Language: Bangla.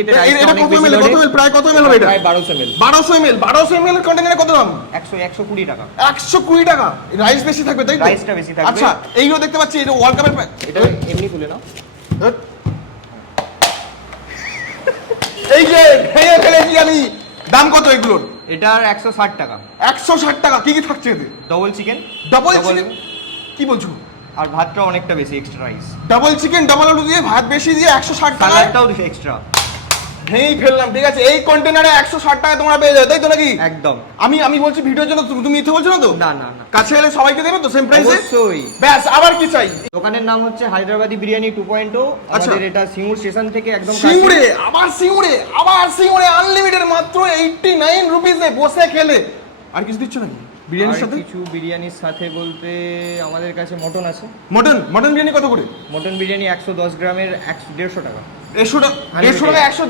এটা কত ml প্রায় কত ml হবে এটা? প্রায় 1200 ml। 1200 ml এর কন্টেনারে কত দাম? 120 টাকা। 120 টাকা। রাইস বেশি থাকবে তাই তো? রাইসটা বেশি থাকবে। আচ্ছা, এইগুলো দেখতে পাচ্ছি এটা ওয়ার্ল্ড কাপের এটা এমনি খুলে নাও। এই যে ভেঙে ফেলেছি আমি। দাম কত এগুলোর? এটার 160 টাকা। 160 টাকা। কি কি থাকছে এতে? Double chicken. Double chicken? কি বলছো? আর ভাতটা অনেকটা বেশি extra rice. Double chicken double আলু দিয়ে ভাত বেশি দিয়ে 160 টাকা। সালাদটাও এক্সট্রা। ভেঙেই ফেললাম। ঠিক আছে, এই কন্টেনারে 160 টাকা তোমরা পেয়ে যাবে তাই তো নাকি? একদম। আমি বলছি ভিডিওর জন্য, তুমি মিথ্যে বলছো না তো? না না না, কাছে এলে সবাইকে দেবে তো সেম প্রাইসে? অবশ্যই। ব্যাস, আবার কি চাই? দোকানের নাম হচ্ছে হায়দ্রাবাদি বিরিয়ানি 2.0। আচ্ছা। আমাদের এটা সিঙ্গুর স্টেশন থেকে একদম কাছে। সিঙ্গুরে আনলিমিটেড মাত্র 89 রুপিসে বসে খেলে। আর কিছু দিচ্ছ নাকি বিরিয়ানির সাথে? কিছু বিরিয়ানির সাথে বলতে আমাদের কাছে মটন আছে। মটন বিরিয়ানি কত করে? মটন বিরিয়ানি 110 গ্রামের 150 টাকা। 150 টাকা 100